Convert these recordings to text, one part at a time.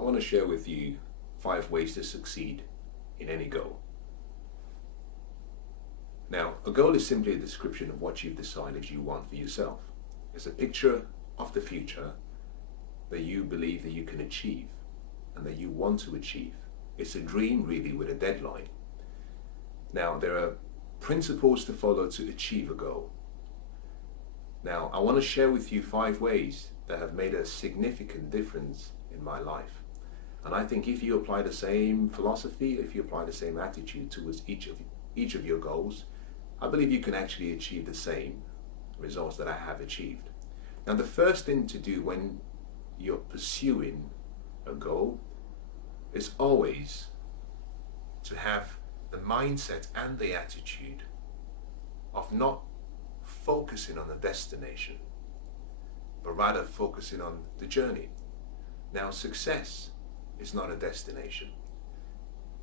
I want to share with you 5 ways to succeed in any goal. Now, a goal is simply a description of what you've decided you want for yourself. It's a picture of the future that you believe that you can achieve and that you want to achieve. It's a dream really with a deadline. Now, there are principles to follow to achieve a goal. Now, I want to share with you 5 ways that have made a significant difference in my life. And I think if you apply the same philosophy, if you apply the same attitude towards each of your goals, I believe you can actually achieve the same results that I have achieved. Now, the first thing to do when you're pursuing a goal is always to have the mindset and the attitude of not focusing on the destination, but rather focusing on the journey. Now, success is not a destination.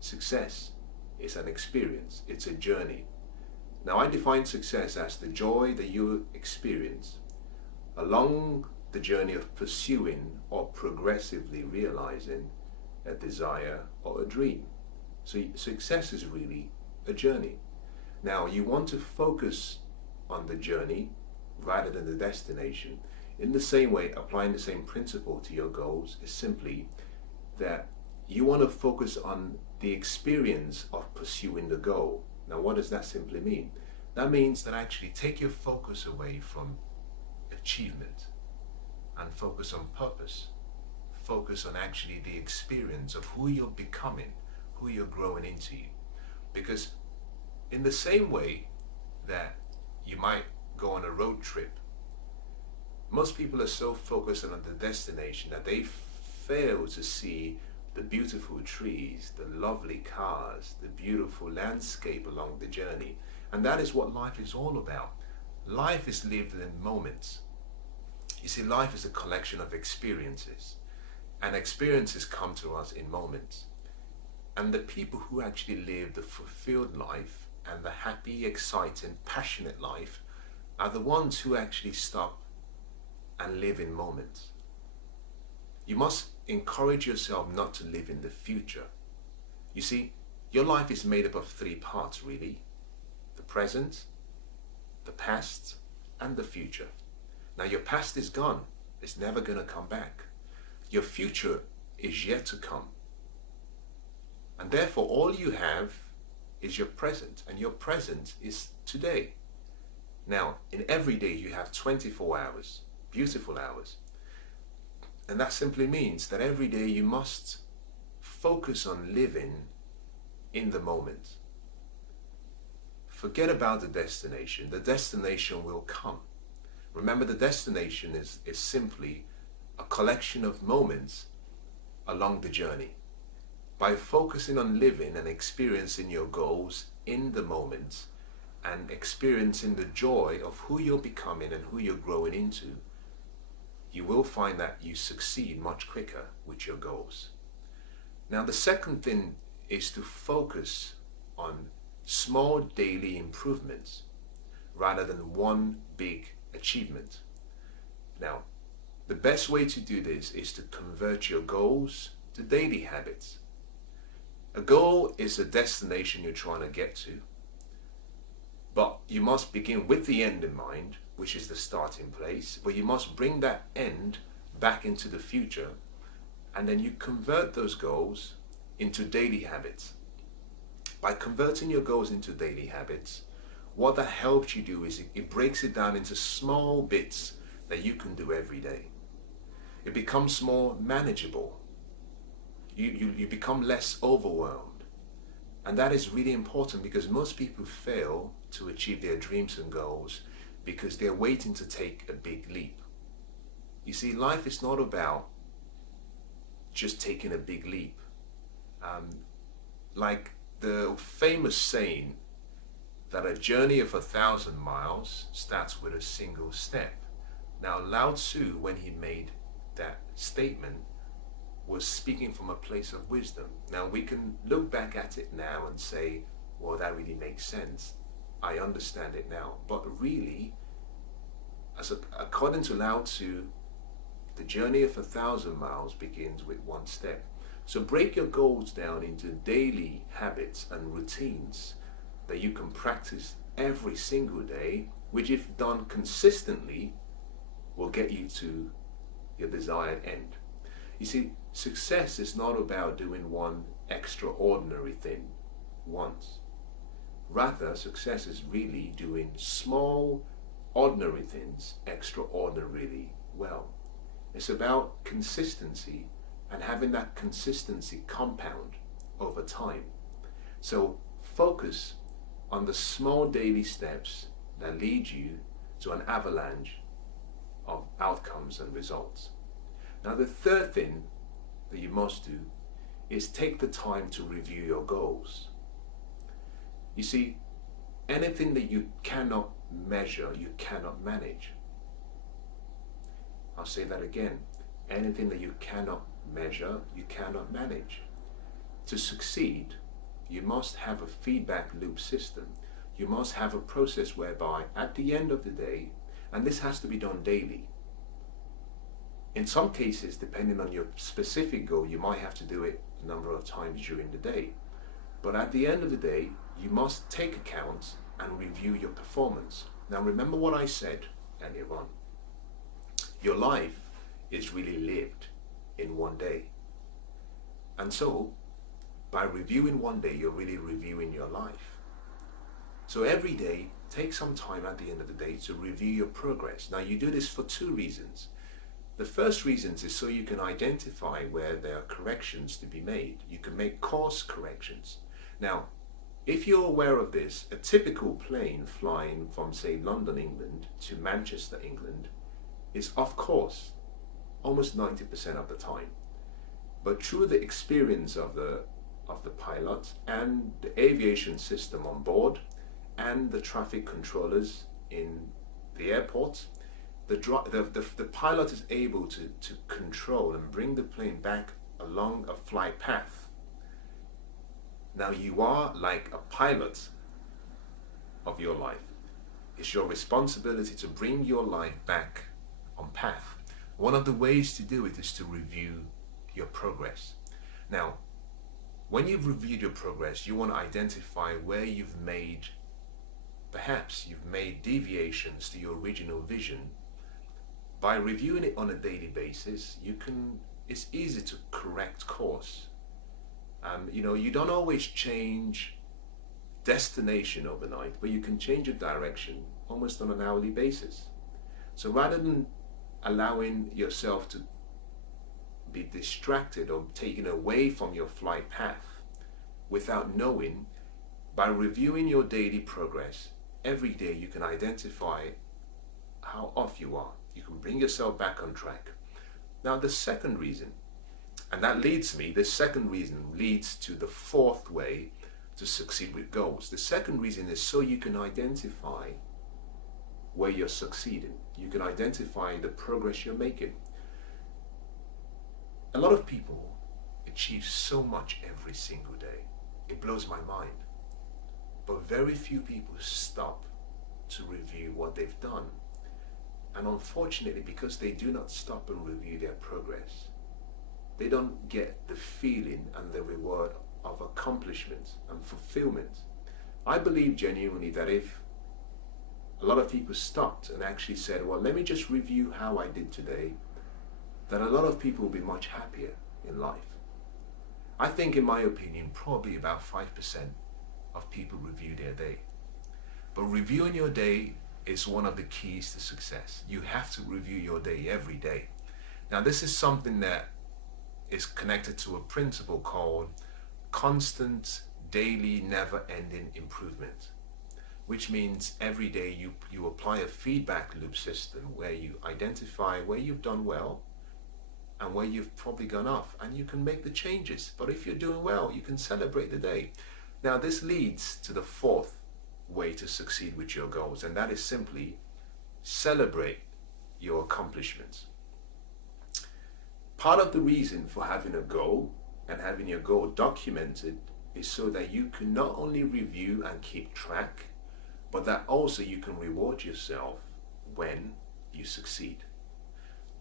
Success is an experience, it's a journey. Now, I define success as the joy that you experience along the journey of pursuing or progressively realizing a desire or a dream. So success is really a journey. Now, you want to focus on the journey rather than the destination. In the same way, applying the same principle to your goals is simply that you want to focus on the experience of pursuing the goal. Now, what does that simply mean? That means that actually take your focus away from achievement and focus on purpose. Focus on actually the experience of who you're becoming, who you're growing into. Because in the same way that you might go on a road trip, most people are so focused on the destination that they fail to see the beautiful trees, the lovely cars, the beautiful landscape along the journey. And that is what life is all about. Life is lived in moments. You see, life is a collection of experiences, and experiences come to us in moments. And the people who actually live the fulfilled life and the happy, exciting, passionate life are the ones who actually stop and live in moments. You must encourage yourself not to live in the future. You see, your life is made up of 3 parts really: the present, the past, and the future. Now, your past is gone. It's never going to come back. Your future is yet to come. And therefore, all you have is your present, and your present is today. Now, in every day you have 24 hours, beautiful hours. And that simply means that every day you must focus on living in the moment. Forget about the destination. The destination will come. Remember, the destination is simply a collection of moments along the journey. By focusing on living and experiencing your goals in the moment and experiencing the joy of who you're becoming and who you're growing into, you will find that you succeed much quicker with your goals. Now, the second thing is to focus on small daily improvements rather than one big achievement. Now, the best way to do this is to convert your goals to daily habits. A goal is a destination you're trying to get to, but you must begin with the end in mind, which is the starting place, but you must bring that end back into the future, and then you convert those goals into daily habits. By converting your goals into daily habits, what that helps you do is it breaks it down into small bits that you can do every day. It becomes more manageable. You become less overwhelmed. And that is really important because most people fail to achieve their dreams and goals because they're waiting to take a big leap. You see, life is not about just taking a big leap. Like the famous saying that a journey of 1,000 miles starts with a single step. Now, Lao Tzu, when he made that statement, was speaking from a place of wisdom. Now, we can look back at it now and say, well, that really makes sense. I understand it now. But really, according to Lao Tzu, The journey of 1,000 miles begins with one step. So break your goals down into daily habits and routines that you can practice every single day, which if done consistently will get you to your desired end. You see, success is not about doing one extraordinary thing once. Rather, success is really doing small, ordinary things extraordinarily well. It's about consistency and having that consistency compound over time. So focus on the small daily steps that lead you to an avalanche of outcomes and results. Now, the third thing that you must do is take the time to review your goals. You see, anything that you cannot measure, you cannot manage. I'll say that again. Anything that you cannot measure, you cannot manage. To succeed, you must have a feedback loop system. You must have a process whereby at the end of the day, and this has to be done daily. In some cases, depending on your specific goal, you might have to do it a number of times during the day. But at the end of the day, you must take account and review your performance. Now remember what I said earlier on. Your life is really lived in one day. And so, by reviewing one day, you're really reviewing your life. So every day, take some time at the end of the day to review your progress. Now you do this for two reasons. The first reason is so you can identify where there are corrections to be made. You can make course corrections. Now, if you're aware of this, a typical plane flying from, say, London, England to Manchester, England, is off course almost 90% of the time. But through the experience of the pilot and the aviation system on board and the traffic controllers in the airport, the pilot is able to control and bring the plane back along a flight path. Now you are like a pilot of your life. It's your responsibility to bring your life back on path. One of the ways to do it is to review your progress. Now, when you've reviewed your progress, you want to identify where perhaps you've made deviations to your original vision. By reviewing it on a daily basis, it's easy to correct course. You don't always change destination overnight, but you can change your direction almost on an hourly basis. So rather than allowing yourself to be distracted or taken away from your flight path without knowing, by reviewing your daily progress, every day you can identify how off you are. You can bring yourself back on track. Now the second reason, and this second reason leads to the fourth way to succeed with goals. The second reason is so you can identify where you're succeeding. You can identify the progress you're making. A lot of people achieve so much every single day. It blows my mind. But very few people stop to review what they've done. And unfortunately, because they do not stop and review their progress, they don't get the feeling and the reward of accomplishment and fulfillment. I believe genuinely that if a lot of people stopped and actually said, well, let me just review how I did today, that a lot of people will be much happier in life. I think, in my opinion, probably about 5% of people review their day. But reviewing your day is one of the keys to success. You have to review your day every day. Now, this is something that is connected to a principle called constant, daily, never-ending improvement, which means every day you apply a feedback loop system where you identify where you've done well and where you've probably gone off, and you can make the changes. But if you're doing well, you can celebrate the day. Now, this leads to the fourth way to succeed with your goals, and that is simply celebrate your accomplishments. Part of the reason for having a goal and having your goal documented is so that you can not only review and keep track, but that also you can reward yourself when you succeed.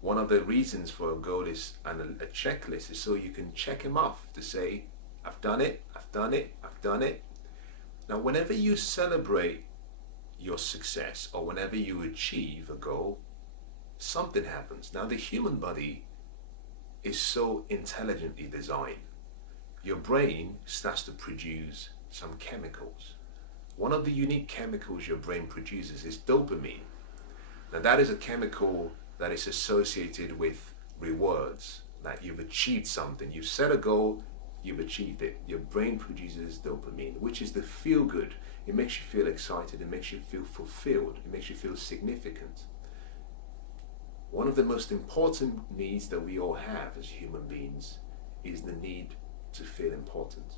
One of the reasons for a goal is and a checklist is so you can check them off to say, I've done it, I've done it, I've done it. Now, whenever you celebrate your success or whenever you achieve a goal, something happens. Now, the human body is so intelligently designed. Your brain starts to produce some chemicals. One of the unique chemicals your brain produces is dopamine. Now, that is a chemical that is associated with rewards, that you've achieved something. You've set a goal, you've achieved it. Your brain produces dopamine, which is the feel good. It makes you feel excited, it makes you feel fulfilled, it makes you feel significant. One of the most important needs that we all have as human beings is the need to feel important,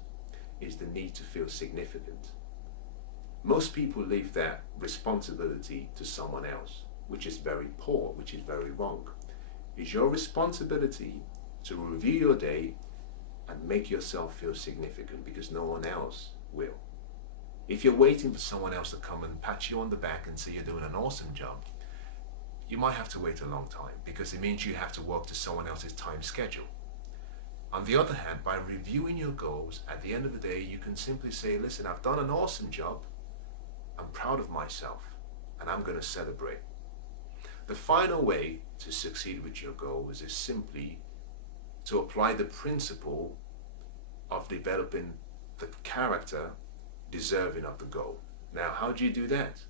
is the need to feel significant. Most people leave that responsibility to someone else, which is very poor, which is very wrong. It's your responsibility to review your day and make yourself feel significant, because no one else will. If you're waiting for someone else to come and pat you on the back and say you're doing an awesome job, you might have to wait a long time, because it means you have to work to someone else's time schedule. On the other hand, by reviewing your goals, at the end of the day, you can simply say, listen, I've done an awesome job, I'm proud of myself, and I'm going to celebrate. The final way to succeed with your goals is simply to apply the principle of developing the character deserving of the goal. Now, how do you do that?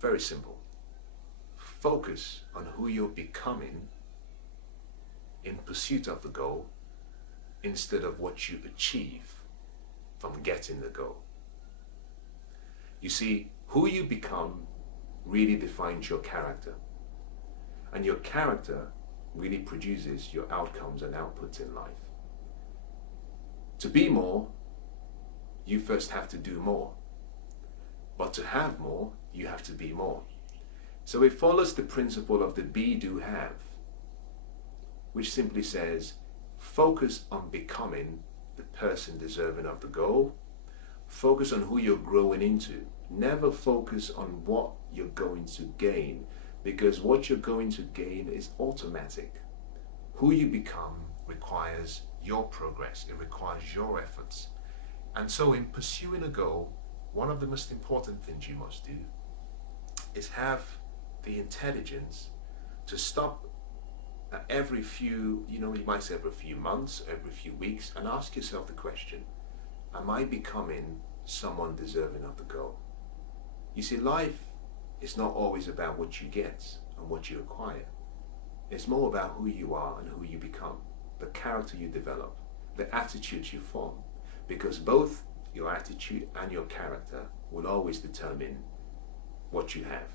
Very simple. Focus on who you're becoming in pursuit of the goal instead of what you achieve from getting the goal. You see, who you become really defines your character, and your character really produces your outcomes and outputs in life. To be more, you first have to do more. But to have more, you have to be more. So it follows the principle of the be, do, have, which simply says, focus on becoming the person deserving of the goal. Focus on who you're growing into. Never focus on what you're going to gain, because what you're going to gain is automatic. Who you become requires your progress. It requires your efforts. And so in pursuing a goal, one of the most important things you must do is have the intelligence to stop at every few, you might say every few months, every few weeks, and ask yourself the question, am I becoming someone deserving of the goal? You see, life is not always about what you get and what you acquire. It's more about who you are and who you become, the character you develop, the attitudes you form, because both your attitude and your character will always determine what you have.